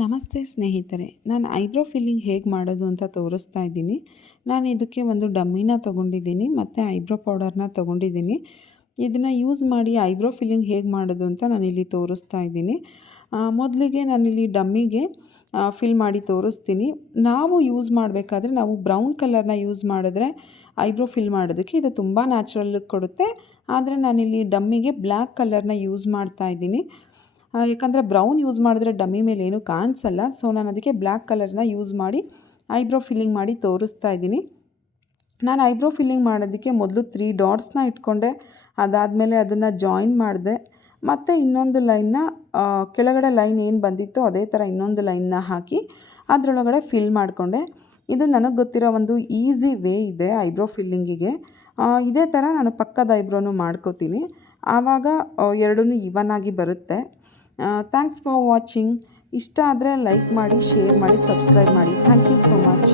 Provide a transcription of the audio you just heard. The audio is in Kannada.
ನಮಸ್ತೆ ಸ್ನೇಹಿತರೆ, ನಾನು ಐಬ್ರೋ ಫಿಲ್ಲಿಂಗ್ ಹೇಗೆ ಮಾಡೋದು ಅಂತ ತೋರಿಸ್ತಾ ಇದ್ದೀನಿ. ನಾನು ಇದಕ್ಕೆ ಒಂದು ಡಮ್ಮಿನ ತೊಗೊಂಡಿದ್ದೀನಿ ಮತ್ತು ಐಬ್ರೋ ಪೌಡರ್ನ ತೊಗೊಂಡಿದ್ದೀನಿ. ಇದನ್ನು ಯೂಸ್ ಮಾಡಿ ಐಬ್ರೋ ಫಿಲ್ಲಿಂಗ್ ಹೇಗೆ ಮಾಡೋದು ಅಂತ ನಾನಿಲ್ಲಿ ತೋರಿಸ್ತಾ ಇದ್ದೀನಿ. ಮೊದಲಿಗೆ ನಾನಿಲ್ಲಿ ಡಮ್ಮಿಗೆ ಫಿಲ್ ಮಾಡಿ ತೋರಿಸ್ತೀನಿ. ನಾವು ಯೂಸ್ ಮಾಡಬೇಕಾದ್ರೆ ನಾವು ಬ್ರೌನ್ ಕಲರ್ನ ಯೂಸ್ ಮಾಡಿದ್ರೆ ಐಬ್ರೋ ಫಿಲ್ ಮಾಡೋದಕ್ಕೆ ಇದು ತುಂಬ ನ್ಯಾಚುರಲ್ ಲುಕ್ ಕೊಡುತ್ತೆ. ಆದರೆ ನಾನಿಲ್ಲಿ ಡಮ್ಮಿಗೆ ಬ್ಲ್ಯಾಕ್ ಕಲರ್ನ ಯೂಸ್ ಮಾಡ್ತಾ ಇದ್ದೀನಿ. ಯಾಕಂದರೆ ಬ್ರೌನ್ ಯೂಸ್ ಮಾಡಿದ್ರೆ ಡಮ್ಮಿ ಮೇಲೆ ಏನೂ ಕಾಣಿಸಲ್ಲ. ಸೊ ನಾನು ಅದಕ್ಕೆ ಬ್ಲ್ಯಾಕ್ ಕಲರ್ನ ಯೂಸ್ ಮಾಡಿ ಐಬ್ರೋ ಫಿಲ್ಲಿಂಗ್ ಮಾಡಿ ತೋರಿಸ್ತಾ ಇದ್ದೀನಿ. ನಾನು ಐಬ್ರೋ ಫಿಲ್ಲಿಂಗ್ ಮಾಡೋದಕ್ಕೆ ಮೊದಲು 3 ಡಾಟ್ಸ್ನ ಇಟ್ಕೊಂಡೆ. ಅದಾದಮೇಲೆ ಅದನ್ನು ಜಾಯಿನ್ ಮಾಡಿದೆ. ಮತ್ತು ಇನ್ನೊಂದು ಲೈನ್ನ ಕೆಳಗಡೆ ಲೈನ್ ಏನು ಬಂದಿತ್ತೋ ಅದೇ ಥರ ಇನ್ನೊಂದು ಲೈನ್ನ ಹಾಕಿ ಅದರೊಳಗಡೆ ಫಿಲ್ ಮಾಡಿಕೊಂಡೆ. ಇದು ನನಗೆ ಗೊತ್ತಿರೋ ಒಂದು ಈಸಿ ವೇ ಇದೆ ಐಬ್ರೋ ಫಿಲ್ಲಿಂಗಿಗೆ. ಇದೇ ಥರ ನಾನು ಪಕ್ಕದ ಐಬ್ರೋನು ಮಾಡ್ಕೋತೀನಿ. ಆವಾಗ ಎರಡೂ ಈವನ್ ಆಗಿ ಬರುತ್ತೆ. Thanks for watching. ಇಷ್ಟ ಆದರೆ ಲೈಕ್ ಮಾಡಿ, ಶೇರ್ ಮಾಡಿ, ಸಬ್ಸ್ಕ್ರೈಬ್ ಮಾಡಿ. Thank you so much.